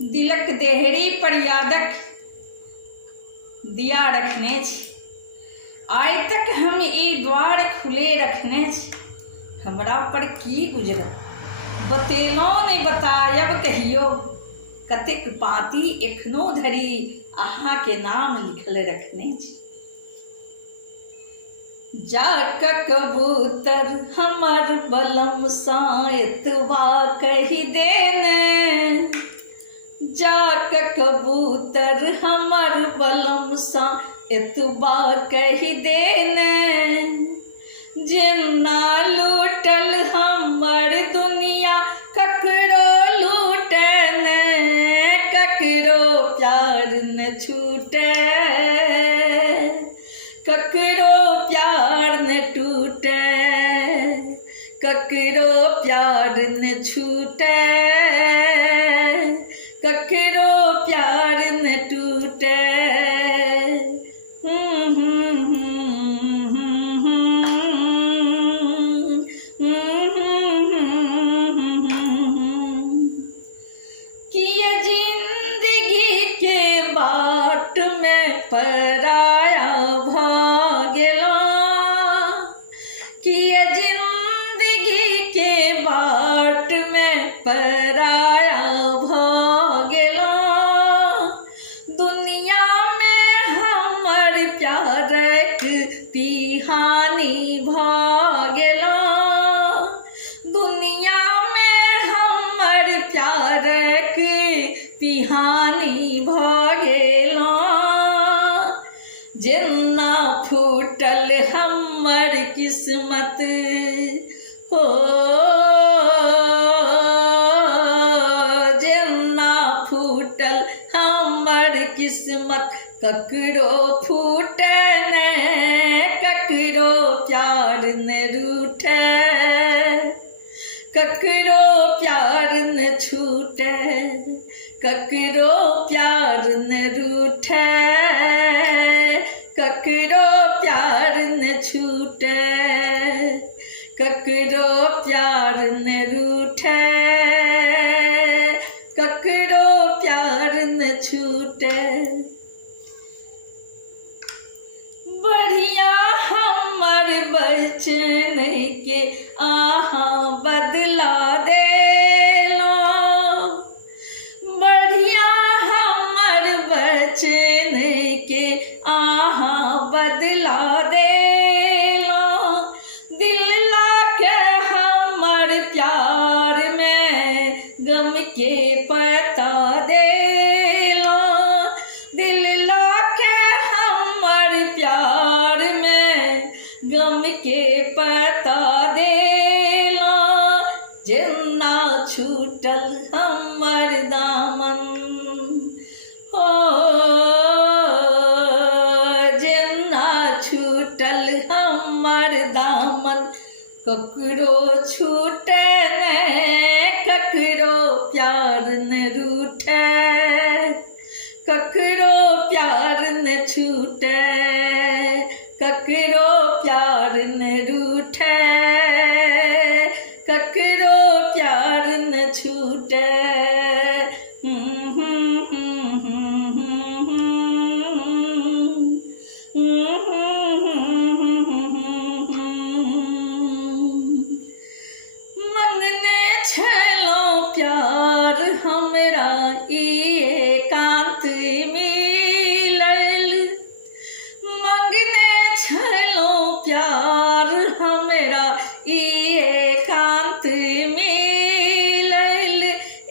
दिलक देहरी पर यादक दिया रखने छी। आइ तक हम ई द्वार खुले रखने छी। हमरा पर की गुजरल बतेलहुँ नहि बतायब कहियो। कतेक पाती एखनो धरि अहाँके नाम लिखल रखने छी। जाक कबूतर हमर बलम सा एतबा कहि देने। जाक कबूतर हमर बलम सा एतबा कहि देने। जेना लूटल हमर दुनिया ककरो लूटे ने। ककरो प्यार न छूटे, ककरो प्यार न टूटे। ककरो प्यार न छूटे, ककरो प्यार न टूटे। किए जिंदगी के बाट में पराया भागेला। किए जिंदगी के बाट में पराया भागेला। दुनिया में हमर प्यारक पिहानी भागेला। दुनिया में हमर प्यारक पिहानी भागेला। जेना फूटल हमर किस्मत हो, जेना फूटल हमर किस्मत। ककरो फूटे ने, ककरो प्यार न रूठे। ककरो प्यार न छूटे, ककरो प्यार न रूठे। ककरो प्यार न छूटे, ककरो प्यार न रूठे। ककरो प्यार न छूटे। बढ़िया हमर बचन के अहाँ बदला देलो। बढ़िया हमर बचन के अहाँ बदला देलो। दिल लाके हमर प्यार में गम के पता देलो। दिल लाके हमर प्यार में गम के पता देलो। जेना छूटल हमर दामन हो, जेना छूटल हमर दामन। ककरो छूटे ने, ककरो प्यार न रूठे। ककरो प्यार न छूटे, ककरो प्यार न रूठे। ककरो प्यार न छूटे। मंगने छलहुँ प्यार हमरा ई एकांत मिलल। मंगने छलहुँ प्यार हमरा ई एकांत मिलल।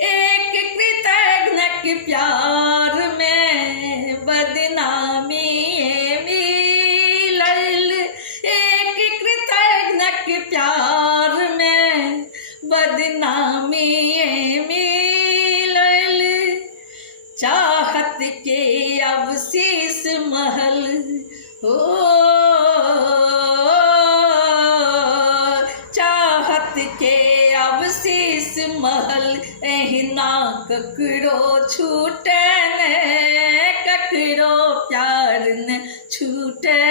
एक कृतज्ञक प्यार में बदनामी मिलल। एक कृतज्ञक प्यार में बदनामी मिलल। चाहत के अब शीश महल हो, चाहत के अब शीश महल। एहिना ककरो छूटे ने, ककरो प्यार न छूटे।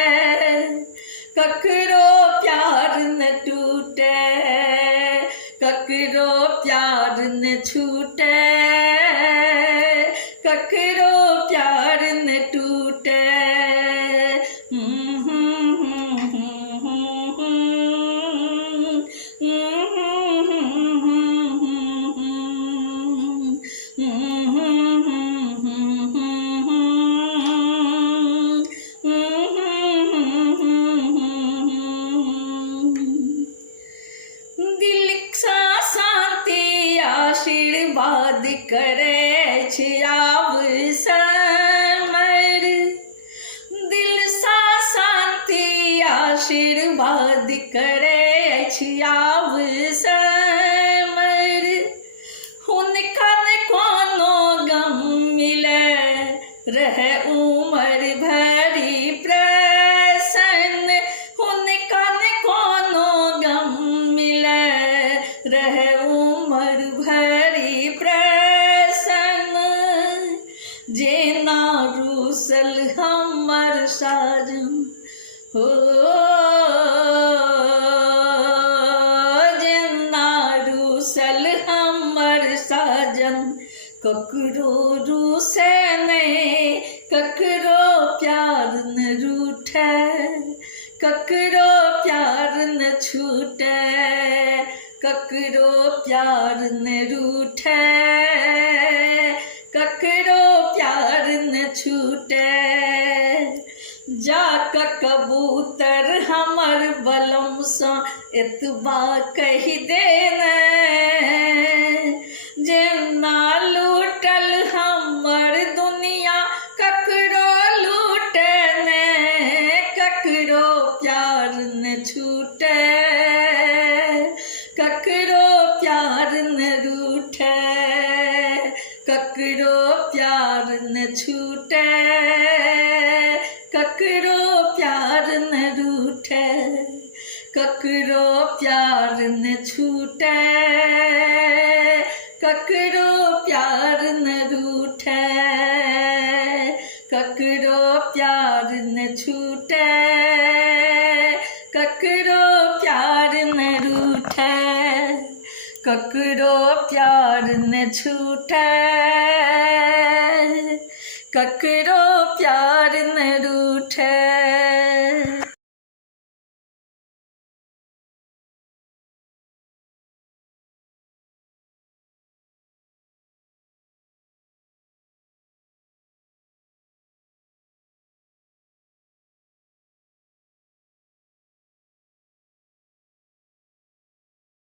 ककरो प्यार न टूटे, ककरो प्यार न छूटे। ककरो प्यार न टूटे। दिल सा शांति आशीर्वाद करे छियाव समर। दिल सा शांति आशीर्वाद करे छियाव समर। हुनका न कोनो गम मिले रहे उमर भरी प्रसन्न। हुनका न कोनो गम मिले रहे उमर भरी प्रसन्न। जेना रूसल हमर साजन हो, जेना रूसल हमर साजन। ककरो रूसे नहीं ककरो प्यार न रूठे, ककरो प्यार न छूटे, ककरो प्यार न रूठे, ककरो प्यार न छूटे। जाक कबूतर हमर बलम सा एतबा कही देने। जेना लूटल हमर दुनिया ककरो लूटे ने, ककरो प्यार न छूटे, ककरो प्यार न रूठे, ककरो प्यार न छूटे, ककरो प्यार न रूठे, ककरो प्यार न छूटे, ककरो प्यार न रूठे, ककरो प्यार न छूटे, ककरो प्यार न रूठे, ककरो प्यार न छूटे, ककरो प्यार न रूठे।